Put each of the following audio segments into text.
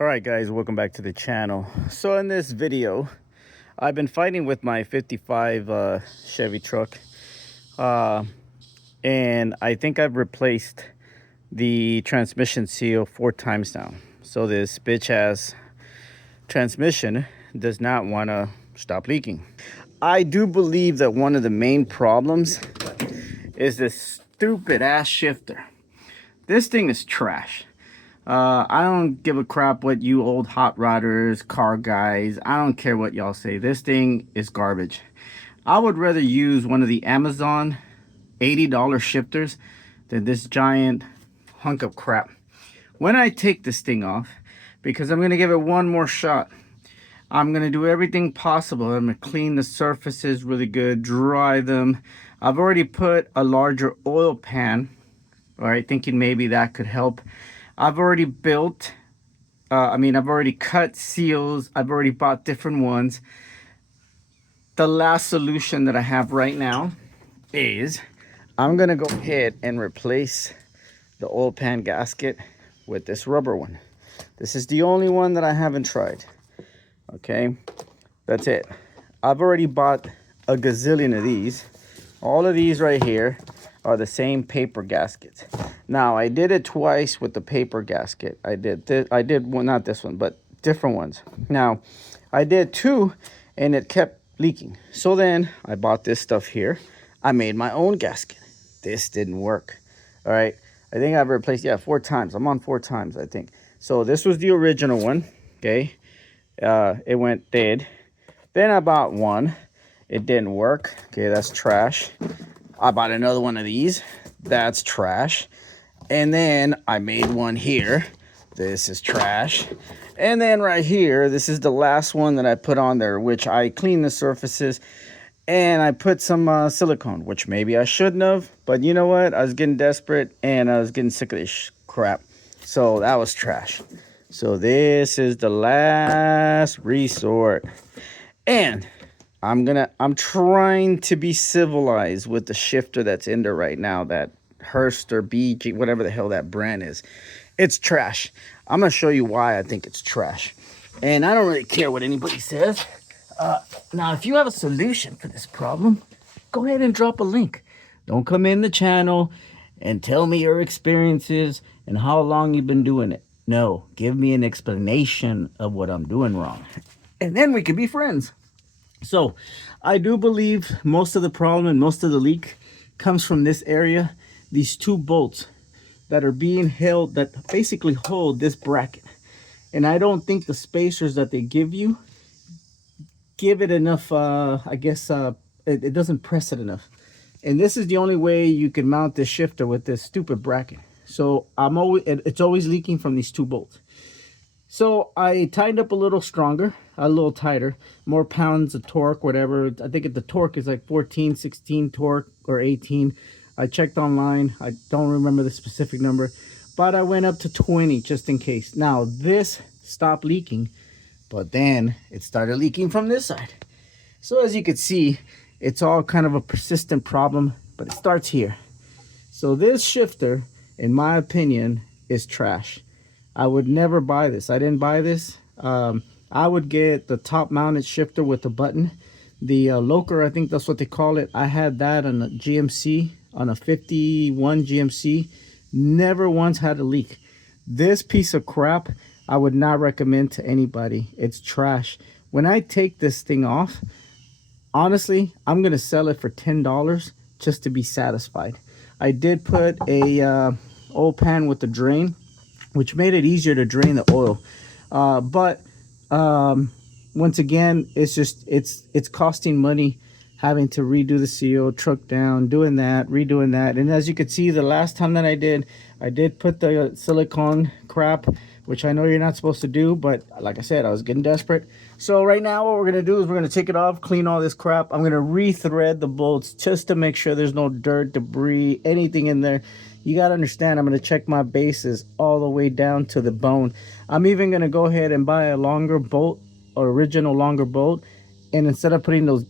All right, guys, welcome back to the channel. So in this video, I've been fighting with my 55 Chevy truck, uh, and I think I've replaced the transmission seal 4 times now. So this bitch ass transmission does not want to stop leaking. I do believe that one of the main problems is this stupid ass shifter. This thing is trash. I don't give a crap what you old hot rodders, car guys, I don't care what y'all say. This thing is garbage. I would rather use one of the Amazon $80 shifters than this giant hunk of crap. When I take this thing off, because I'm going to give it one more shot, I'm going to do everything possible. I'm going to clean the surfaces really good, dry them. I've already put a larger oil pan, all right, thinking maybe that could help. I've already built, I've already cut seals. I've already bought different ones. The last solution that I have right now is I'm going to go ahead and replace the oil pan gasket with this rubber one. This is the only one that I haven't tried. Okay, that's it. I've already bought a gazillion of these. All of these right here are the same paper gaskets. Now I did it twice with the paper gasket. I did one, not this one, but different ones. Now I did two and it kept leaking. So then I bought this stuff here. I made my own gasket. This didn't work. All right, I think I've replaced, yeah, 4 times. I'm on 4 times, I think. So this was the original one. Okay, it went dead. Then I bought one. It didn't work. Okay, that's trash. I bought another one of these. That's trash. And then I made one here. This is trash. And then right here, this is the last one that I put on there, which I cleaned the surfaces and I put some silicone, which maybe I shouldn't have, but you know what? I was getting desperate and I was getting sick of this crap. So that was trash. So this is the last resort. And I'm trying to be civilized with the shifter that's in there right now, that Hurst or BG, whatever the hell that brand is. It's trash. I'm gonna show you why I think it's trash. And I don't really care what anybody says. Now, if you have a solution for this problem, go ahead and drop a link. Don't come in the channel and tell me your experiences and how long you've been doing it. No, give me an explanation of what I'm doing wrong. And then we can be friends. So I do believe most of the problem and most of the leak comes from this area. These 2 bolts that are being held, that basically hold this bracket. And I don't think the spacers that they give you give it enough, it doesn't press it enough. And this is the only way you can mount this shifter with this stupid bracket. So it's always leaking from these 2 bolts. So I tightened up a little stronger, a little tighter, more pounds of torque, whatever. I think the torque is like 14, 16 torque or 18. I checked online. I don't remember the specific number, but I went up to 20 just in case. Now this stopped leaking, but then it started leaking from this side. So as you can see, it's all kind of a persistent problem, but it starts here. So this shifter, in my opinion, is trash. I would never buy this. I didn't buy this. I would get the top mounted shifter with the button. The Loker, I think that's what they call it. I had that on a GMC, on a 51 GMC. Never once had a leak. This piece of crap, I would not recommend to anybody. It's trash. When I take this thing off, honestly, I'm going to sell it for $10 just to be satisfied. I did put a oil pan with the drain, which made it easier to drain the oil. But once again, it's costing money having to redo the seal, truck down, doing that, redoing that. And as you can see, the last time that I did put the silicone crap, which I know you're not supposed to do, but like I said, I was getting desperate. So right now what we're gonna do is we're gonna take it off, clean all this crap. I'm gonna re-thread the bolts just to make sure there's no dirt, debris, anything in there. You gotta understand, I'm gonna check my bases all the way down to the bone. I'm even gonna go ahead and buy a longer bolt, or original longer bolt, and instead of putting those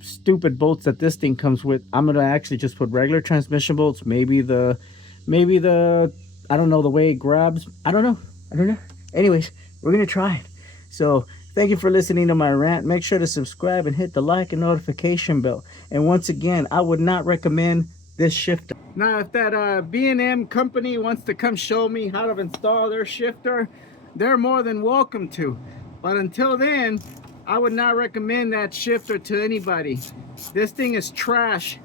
stupid bolts that this thing comes with, I'm gonna actually just put regular transmission bolts. Maybe the I don't know, the way it grabs, I don't know. Anyways, We're gonna try it. So thank you for listening to my rant. Make sure to subscribe and hit the like and notification bell. And once again, I would not recommend this shifter. Now, if that B&M company wants to come show me how to install their shifter, they're more than welcome to. But until then, I would not recommend that shifter to anybody. This thing is trash,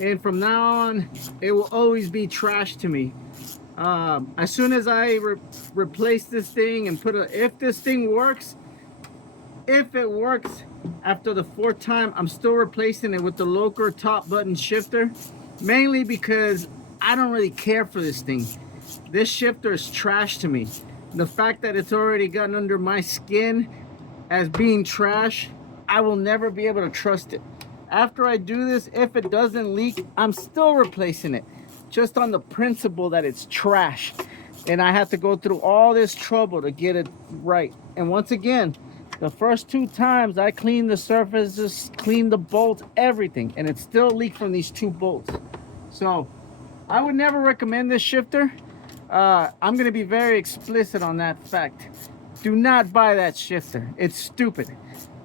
and from now on, it will always be trash to me. As soon as I replace this thing and if this thing works, if it works after the 4th time, I'm still replacing it with the local top button shifter, mainly because I don't really care for this thing. This shifter is trash to me. The fact that it's already gotten under my skin as being trash, I will never be able to trust it. After I do this, if it doesn't leak, I'm still replacing it, just on the principle that it's trash. And I have to go through all this trouble to get it right. And once again, the first 2 times I cleaned the surfaces, cleaned the bolts, everything, and it still leaked from these 2 bolts. So I would never recommend this shifter. I'm gonna be very explicit on that fact. Do not buy that shifter. It's stupid.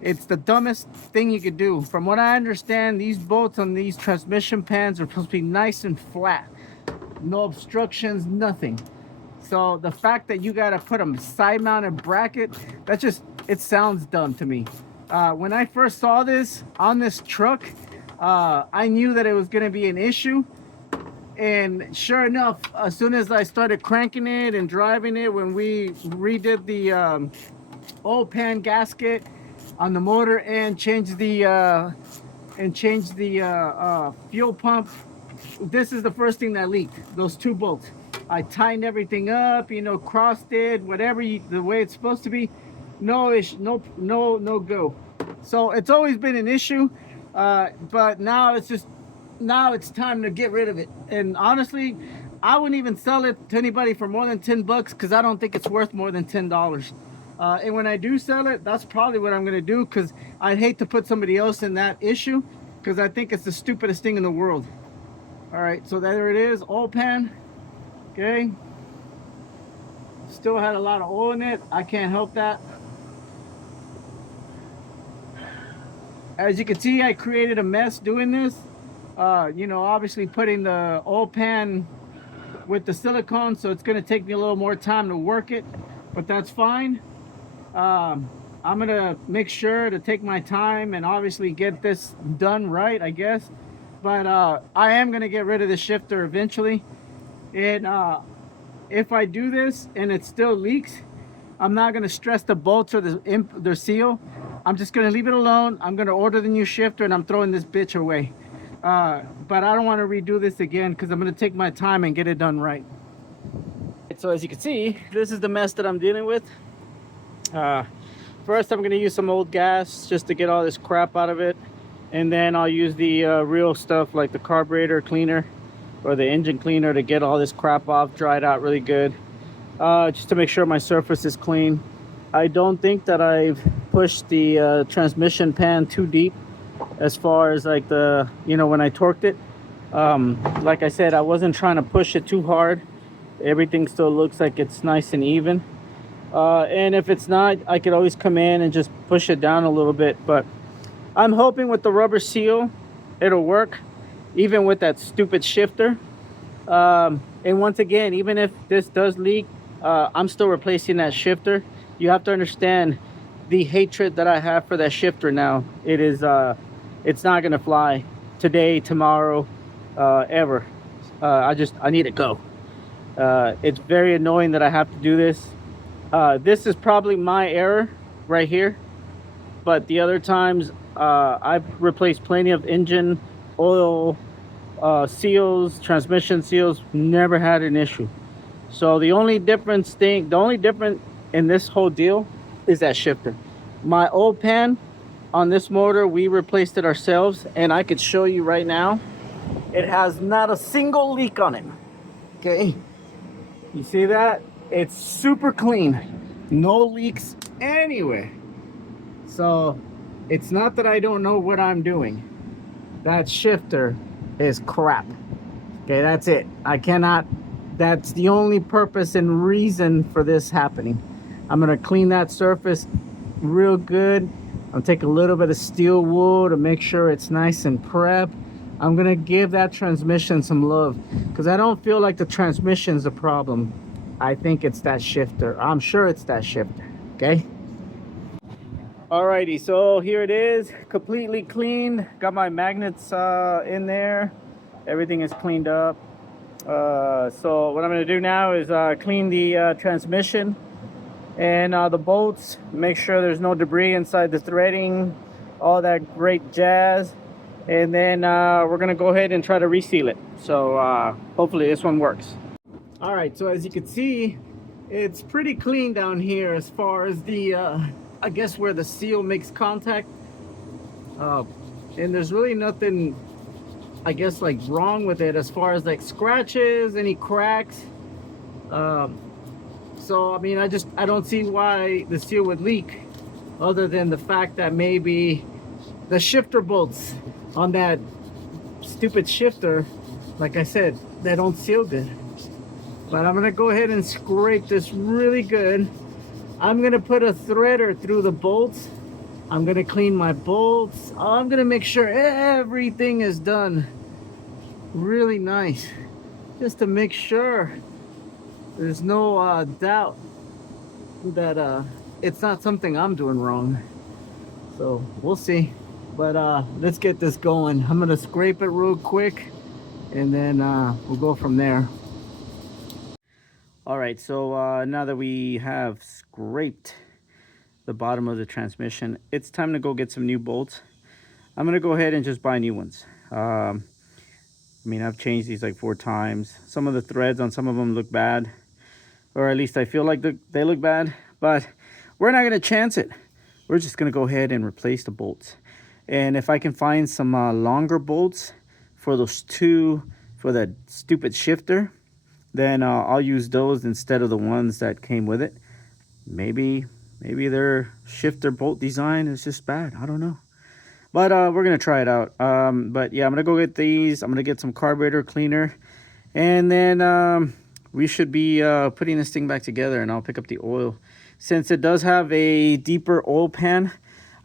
It's the dumbest thing you could do. From what I understand, these bolts on these transmission pans are supposed to be nice and flat. No obstructions, nothing. So the fact that you gotta put a side mounted bracket, it sounds dumb to me. When I first saw this on this truck, I knew that it was gonna be an issue. And sure enough, as soon as I started cranking it and driving it, when we redid the oil pan gasket on the motor and changed the fuel pump, this is the first thing that leaked, those 2 bolts. I tightened everything up, you know, crossed it, whatever the way it's supposed to be. No issue, no go. So it's always been an issue, but now it's time to get rid of it. And honestly, I wouldn't even sell it to anybody for more than 10 bucks because I don't think it's worth more than $10. And when I do sell it, that's probably what I'm gonna do, because I'd hate to put somebody else in that issue, because I think it's the stupidest thing in the world. All right, so there it is, oil pan. Okay, still had a lot of oil in it. I can't help that. As you can see, I created a mess doing this. You know, obviously putting the oil pan with the silicone, so it's going to take me a little more time to work it, but that's fine. I'm going to make sure to take my time and obviously get this done right, I guess. But I am going to get rid of the shifter eventually. And if I do this and it still leaks, I'm not going to stress the bolts or the seal. I'm just going to leave it alone. I'm going to order the new shifter and I'm throwing this bitch away. But I don't want to redo this again because I'm going to take my time and get it done right. So as you can see, this is the mess that I'm dealing with. First, I'm going to use some old gas just to get all this crap out of it. And then I'll use the real stuff like the carburetor cleaner or the engine cleaner to get all this crap off, dry it out really good. Just to make sure my surface is clean. I don't think that I've pushed the transmission pan too deep as far as like the, you know, when I torqued it. Like I said, I wasn't trying to push it too hard. Everything still looks like it's nice and even. And if it's not, I could always come in and just push it down a little bit. But I'm hoping with the rubber seal, it'll work, even with that stupid shifter. And once again, even if this does leak, I'm still replacing that shifter. You have to understand the hatred that I have for that shifter now. It is, it's not gonna fly today, tomorrow, ever. I need to go. It's very annoying that I have to do this. This is probably my error right here, but the other times I've replaced plenty of engine oil seals, transmission seals, never had an issue. So the only difference in this whole deal is that shifter. My old pan on this motor, we replaced it ourselves, and I could show you right now, it has not a single leak on it. Okay, you see that? It's super clean, no leaks anywhere. So it's not that I don't know what I'm doing. That shifter is crap. Okay, that's it. That's the only purpose and reason for this happening. I'm gonna clean that surface real good. I'll take a little bit of steel wool to make sure it's nice and prepped. I'm gonna give that transmission some love because I don't feel like the transmission's a problem. I think it's that shifter. I'm sure it's that shifter. Okay. Alrighty, so here it is, completely cleaned. Got my magnets in there. Everything is cleaned up. So what I'm going to do now is clean the transmission and the bolts. Make sure there's no debris inside the threading, all that great jazz. And then we're going to go ahead and try to reseal it. So hopefully this one works. All right, so as you can see, it's pretty clean down here as far as the I guess where the seal makes contact, and there's really nothing, I guess, like wrong with it as far as like scratches, any cracks. So I mean, I don't see why the seal would leak, other than the fact that maybe the shifter bolts on that stupid shifter, like I said, they don't seal good. But I'm gonna go ahead and scrape this really good. I'm gonna put a threader through the bolts. I'm gonna clean my bolts. I'm gonna make sure everything is done really nice, just to make sure there's no doubt that it's not something I'm doing wrong. So we'll see. But let's get this going. I'm gonna scrape it real quick, and then we'll go from there. All right, so now that we have scraped the bottom of the transmission, it's time to go get some new bolts. I'm gonna go ahead and just buy new ones. I mean, I've changed these like 4 times. Some of the threads on some of them look bad, or at least I feel like they look bad, but we're not gonna chance it. We're just gonna go ahead and replace the bolts. And if I can find some longer bolts for those 2 for that stupid shifter, then I'll use those instead of the ones that came with it. Maybe their shifter bolt design is just bad. I don't know. But we're going to try it out. But yeah, I'm going to go get these. I'm going to get some carburetor cleaner. And then we should be putting this thing back together, and I'll pick up the oil. Since it does have a deeper oil pan,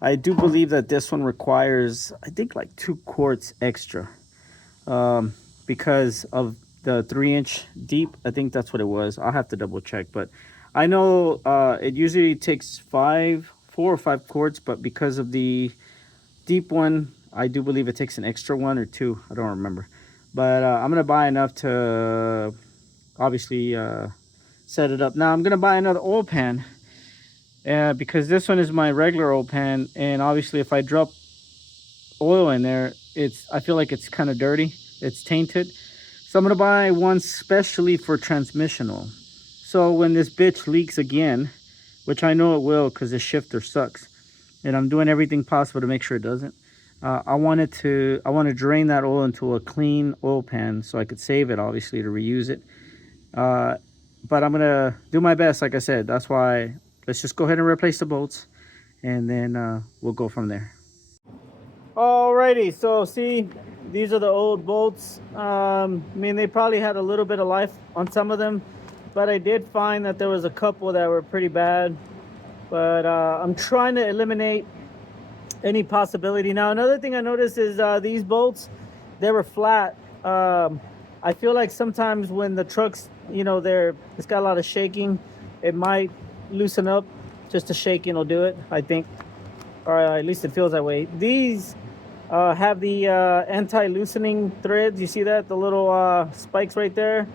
I do believe that this one requires, I think, like 2 quarts extra. Because of the 3-inch deep. I think that's what it was. I'll have to double check, but I know it usually takes 4 or 5 quarts, but because of the deep one, I do believe it takes an extra 1 or 2. I don't remember, but I'm gonna buy enough to obviously set it up. Now I'm gonna buy another oil pan because this one is my regular oil pan, and obviously if I drop oil in there, I feel like it's kind of dirty. It's tainted. So I'm gonna buy one specially for transmission oil. So when this bitch leaks again, which I know it will because the shifter sucks, and I'm doing everything possible to make sure it doesn't. I want to drain that oil into a clean oil pan so I could save it, obviously, to reuse it. But I'm gonna do my best, like I said. That's why let's just go ahead and replace the bolts, and then we'll go from there. Alrighty, so see, these are the old bolts. I mean, they probably had a little bit of life on some of them, but I did find that there was a couple that were pretty bad. But I'm trying to eliminate any possibility. Now, another thing I noticed is these bolts, they were flat. I feel like sometimes when the trucks, you know, it's got a lot of shaking, it might loosen up. Just the shaking will do it, I think, or at least it feels that way. These have the anti-loosening threads. You see that, the little spikes right there,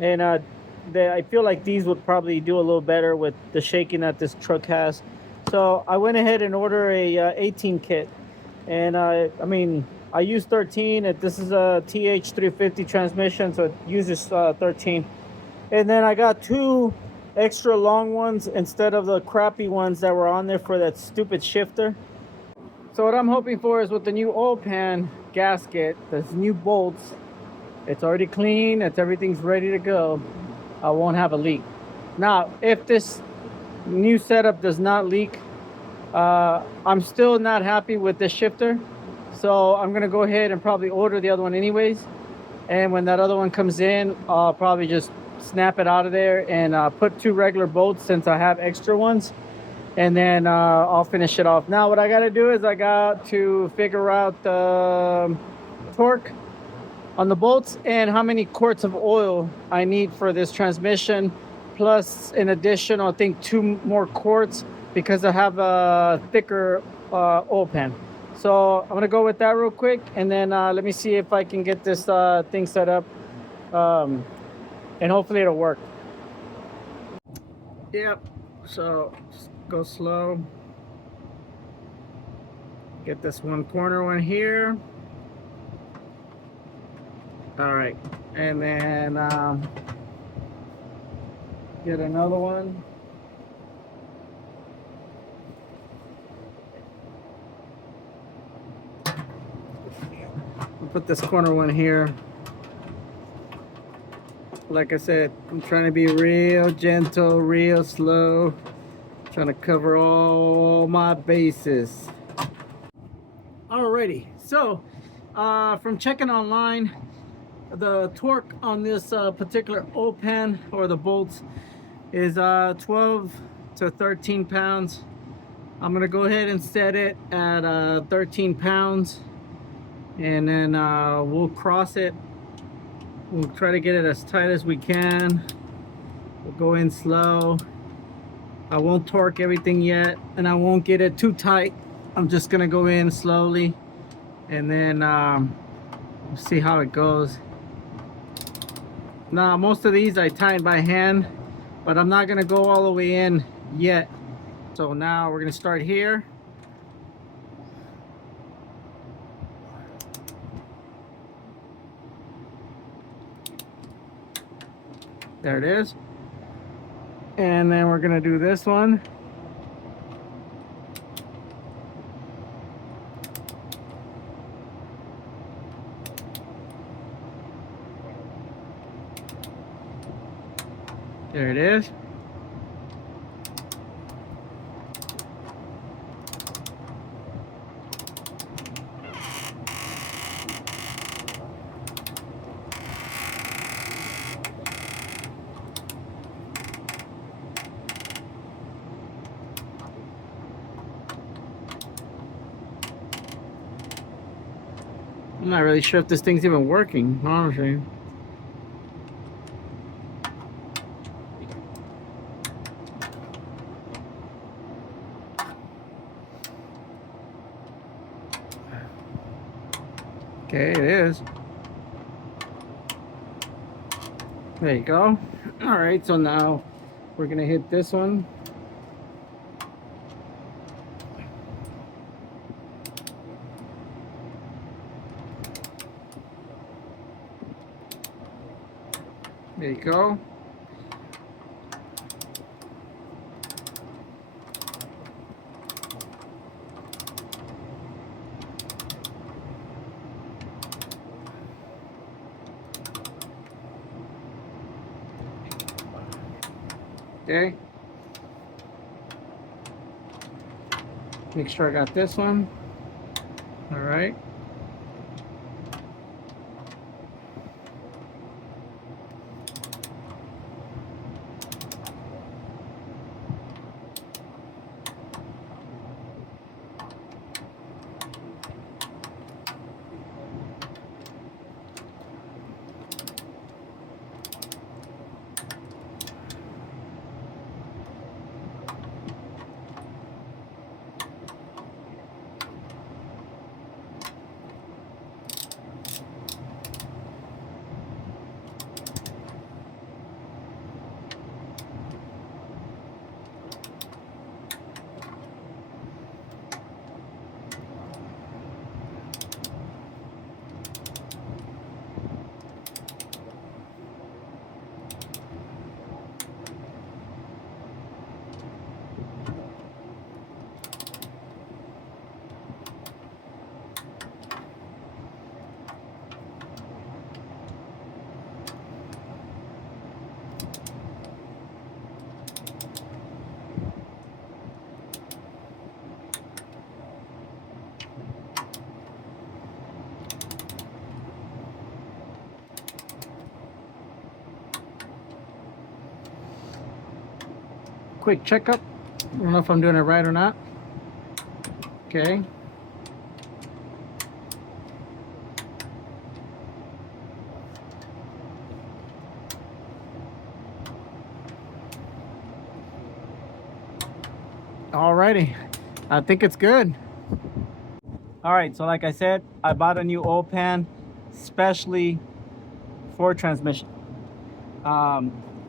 and I feel like these would probably do a little better with the shaking that this truck has. So I went ahead and ordered a 18 kit, and I mean, I use 13. This is a TH350 transmission, so it uses 13. And then I got 2 extra long ones instead of the crappy ones that were on there for that stupid shifter. So what I'm hoping for is with the new oil pan gasket, there's new bolts, it's already clean, everything's ready to go, I won't have a leak. Now, if this new setup does not leak, I'm still not happy with this shifter. So I'm gonna go ahead and probably order the other one anyways. And when that other one comes in, I'll probably just snap it out of there and put 2 regular bolts since I have extra ones, and then I'll finish it off. Now what I got to do is I got to figure out the torque on the bolts and how many quarts of oil I need for this transmission, plus in addition I think 2 more quarts because I have a thicker oil pan. So I'm gonna go with that real quick, and then let me see if I can get this thing set up, and hopefully it'll work. Yep, so just go slow. Get this one corner one here. All right, and then get another one. I'll put this corner one here. Like I said, I'm trying to be real gentle, real slow, trying to cover all my bases. Alrighty, so from checking online, the torque on this particular oil pan or the bolts is 12 to 13 pounds. I'm gonna go ahead and set it at 13 pounds, and then we'll cross it. We'll try to get it as tight as we can. We'll go in slow. I won't torque everything yet, and I won't get it too tight. I'm just gonna go in slowly, and then we'll see how it goes. Now most of these I tighten by hand, but I'm not gonna go all the way in yet. So now we're gonna start here. There it is. And then we're gonna do this one. There it is. I'm not really sure if this thing's even working, honestly. Okay, it is. There you go. All right, so now we're gonna hit this one. There you go. Okay. Make sure I got this one. All right. quick checkup. I don't know if I'm doing it right or not. Okay. Alrighty, I think it's good. All right, so like I said, I bought a new oil pan, especially for transmission.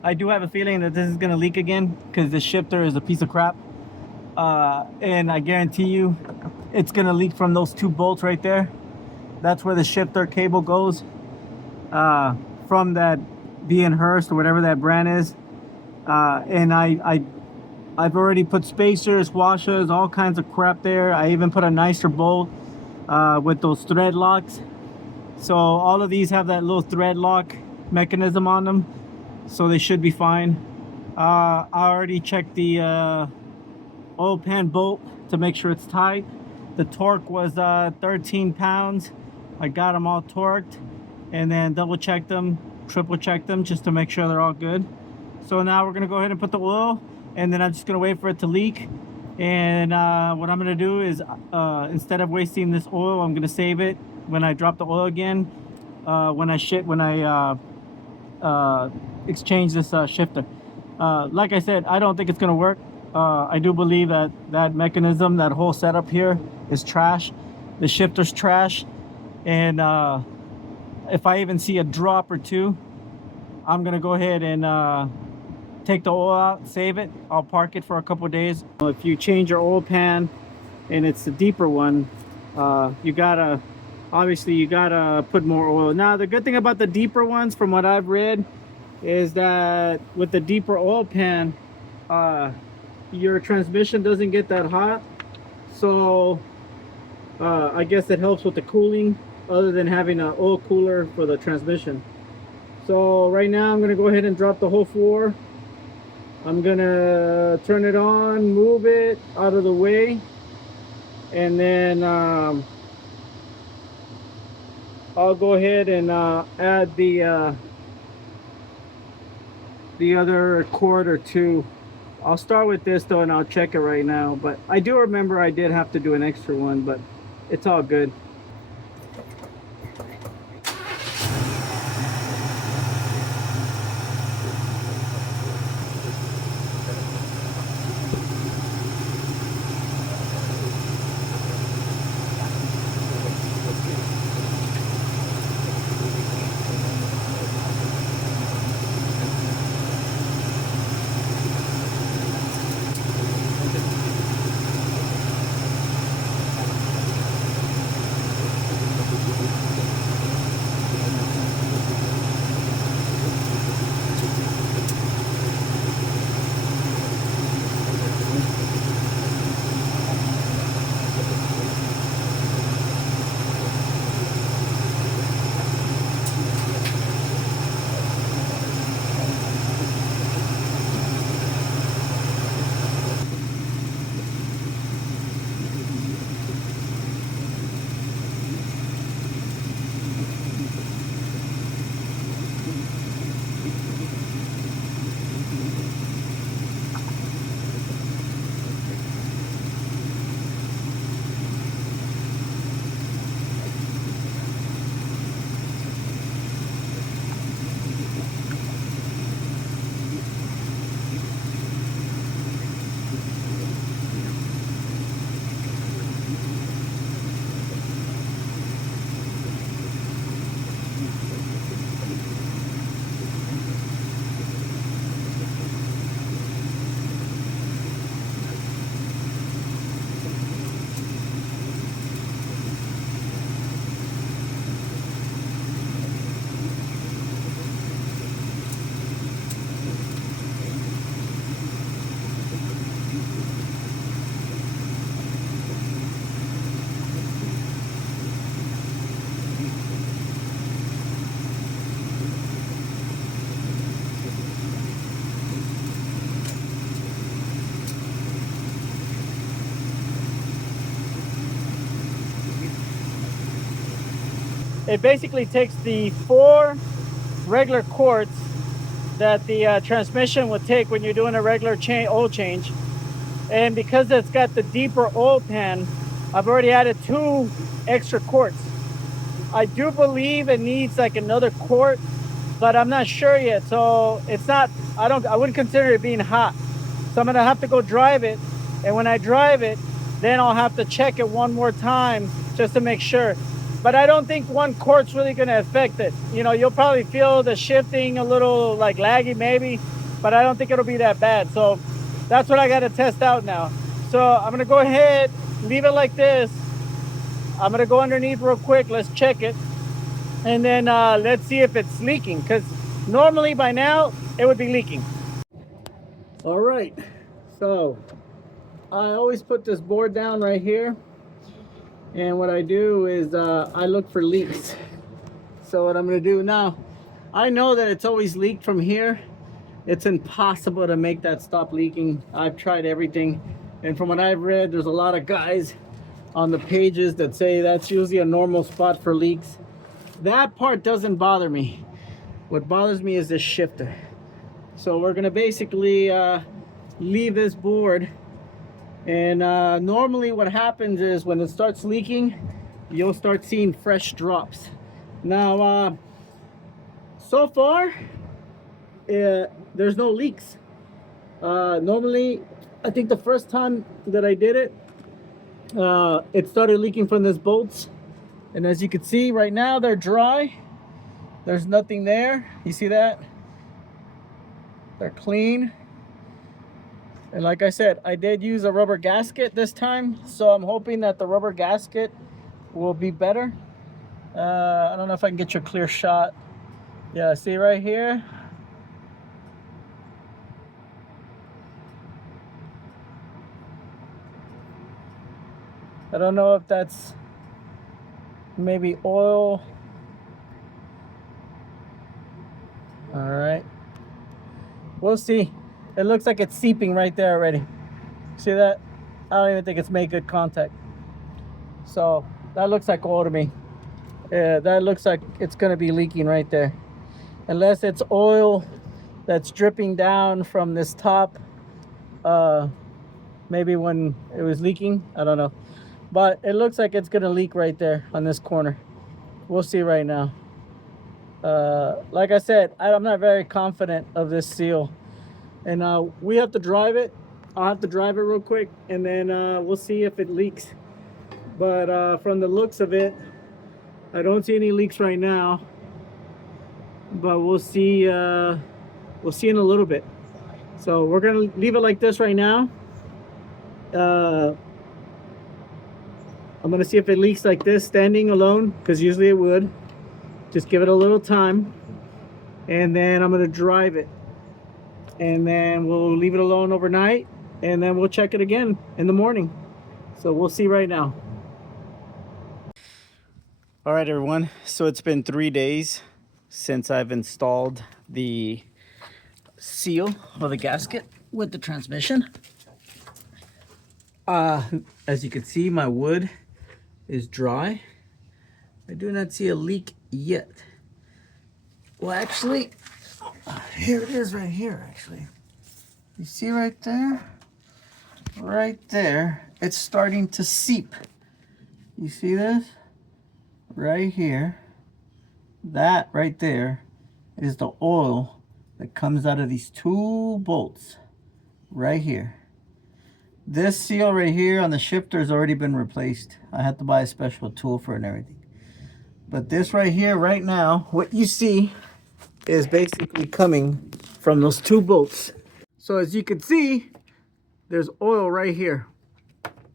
I do have a feeling that this is gonna leak again because this shifter is a piece of crap. And I guarantee you, it's gonna leak from those two bolts right there. That's where the shifter cable goes, from that B&M Shifter or whatever that brand is. And I've already put spacers, washers, all kinds of crap there. I even put a nicer bolt with those thread locks. So all of these have that little thread lock mechanism on them, so they should be fine. I already checked the oil pan bolt to make sure it's tight. The torque was 13 pounds. I got them all torqued and then double checked them, triple checked them just to make sure they're all good. So now we're gonna go ahead and put the oil, and then I'm just gonna wait for it to leak. And what I'm gonna do is instead of wasting this oil, I'm gonna save it when I drop the oil again, when I exchange this shifter. Like I said, I don't think it's gonna work. I do believe that that mechanism, that whole setup here is trash. The shifter's trash, and if I even see a drop or two, I'm gonna go ahead and take the oil out, save it. I'll park it for a couple of days. If you change your oil pan and it's the deeper one, you gotta put more oil. Now the good thing about the deeper ones, from what I've read, is that with the deeper oil pan, your transmission doesn't get that hot. So I guess it helps with the cooling, other than having an oil cooler for the transmission. So right now I'm gonna go ahead and drop the whole floor. I'm gonna turn it on, move it out of the way, and then I'll go ahead and add the other cord or two. I'll start with this though, and I'll check it right now. But I do remember I did have to do an extra one, but it's all good. It basically takes the 4 regular quarts that the transmission would take when you're doing a regular oil change. And because it's got the deeper oil pan, I've already added 2 extra quarts. I do believe it needs like another quart, but I'm not sure yet. So it's not, I wouldn't consider it being hot. So I'm gonna have to go drive it. And when I drive it, then I'll have to check it one more time just to make sure. But I don't think 1 quart's really gonna affect it. You know, you'll probably feel the shifting a little like laggy maybe, but I don't think it'll be that bad. So that's what I gotta test out now. So I'm gonna go ahead, leave it like this. I'm gonna go underneath real quick, let's check it. And then let's see if it's leaking, because normally by now it would be leaking. All right, so I always put this board down right here, and what I do is I look for leaks. So what I'm gonna do now, I know that it's always leaked from here. It's impossible to make that stop leaking. I've tried everything, and from what I've read, there's a lot of guys on the pages that say that's usually a normal spot for leaks. That part doesn't bother me. What bothers me is this shifter. So we're gonna basically leave this board, and normally what happens is when it starts leaking, you'll start seeing fresh drops. Now so far there's no leaks. Normally, I think the first time that I did it, it started leaking from these bolts, and as you can see right now, they're dry. There's nothing there. You see that? They're clean. And like I said, I did use a rubber gasket this time, so I'm hoping that the rubber gasket will be better. I don't know if I can get you a clear shot. Yeah, see right here? I don't know if that's maybe oil. All right, we'll see. It looks like it's seeping right there already. See that? I don't even think it's made good contact. So that looks like oil to me. Yeah, that looks like it's gonna be leaking right there. Unless it's oil that's dripping down from this top. Maybe when it was leaking, I don't know. But it looks like it's gonna leak right there on this corner. We'll see right now. Like I said, I'm not very confident of this seal. And we have to drive it. I'll have to drive it real quick, and then we'll see if it leaks. But from the looks of it, I don't see any leaks right now. But we'll see in a little bit. So we're gonna leave it like this right now. I'm gonna see if it leaks like this standing alone, because usually it would. Just give it a little time, and then I'm gonna drive it, and then we'll leave it alone overnight, and then we'll check it again in the morning. So we'll see right now. All right, everyone, so it's been 3 days since I've installed the seal or the gasket with the transmission. As you can see, my wood is dry. I do not see a leak yet. Well, actually, here it is right here, actually. You see right there? Right there, it's starting to seep. You see this? Right here. That right there is the oil that comes out of these 2 bolts right here. This seal right here on the shifter has already been replaced. I had to buy a special tool for it and everything. But this right here, right now, what you see is basically coming from those 2 bolts. So as you can see, there's oil right here,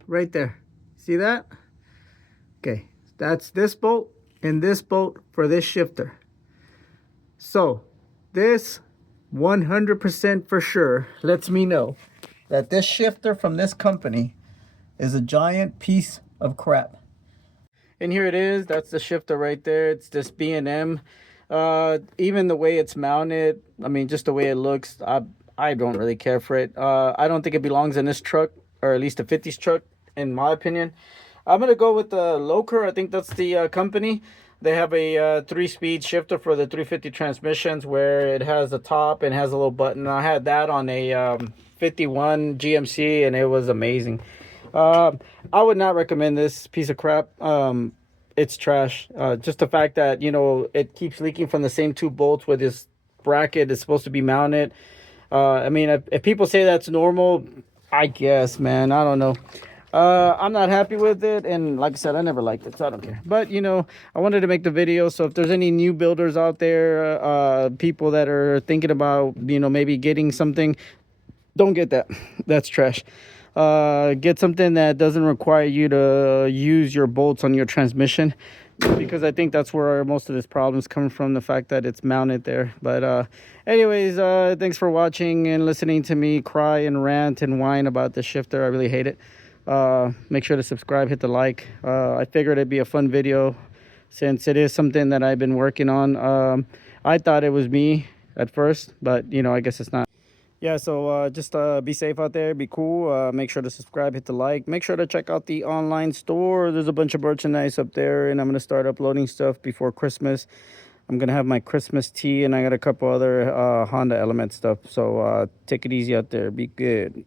right there. See that? Okay, that's this bolt and this bolt for this shifter. So this 100% for sure lets me know that this shifter from this company is a giant piece of crap. And here it is. That's the shifter right there. It's this B&M. Even the way it's mounted, I mean, just the way it looks, I don't really care for it. I don't think it belongs in this truck, or at least a 50s truck, in my opinion. I'm going to go with the Loker. I think that's the company. They have a 3-speed shifter for the 350 transmissions where it has a top and has a little button. I had that on a 51 GMC and it was amazing. I would not recommend this piece of crap. It's trash. Just the fact that, you know, it keeps leaking from the same two bolts where this bracket is supposed to be mounted. I mean, if people say that's normal, I guess, man, I don't know. I'm not happy with it, and like I said, I never liked it, so I don't care. But you know, I wanted to make the video, so if there's any new builders out there, people that are thinking about, you know, maybe getting something, don't get that. That's trash. Get something that doesn't require you to use your bolts on your transmission, because I think that's where most of this problem is coming from, the fact that it's mounted there. But anyways, thanks for watching and listening to me cry and rant and whine about the shifter. I really hate it. Make sure to subscribe, hit the like. I figured it'd be a fun video since it is something that I've been working on. I thought it was me at first, but you know, I guess it's not. Yeah, so just be safe out there, be cool. Make sure to subscribe, hit the like. Make sure to check out the online store. There's a bunch of merchandise up there, and I'm going to start uploading stuff before Christmas. I'm going to have my Christmas tea, and I got a couple other Honda Element stuff. So take it easy out there. Be good.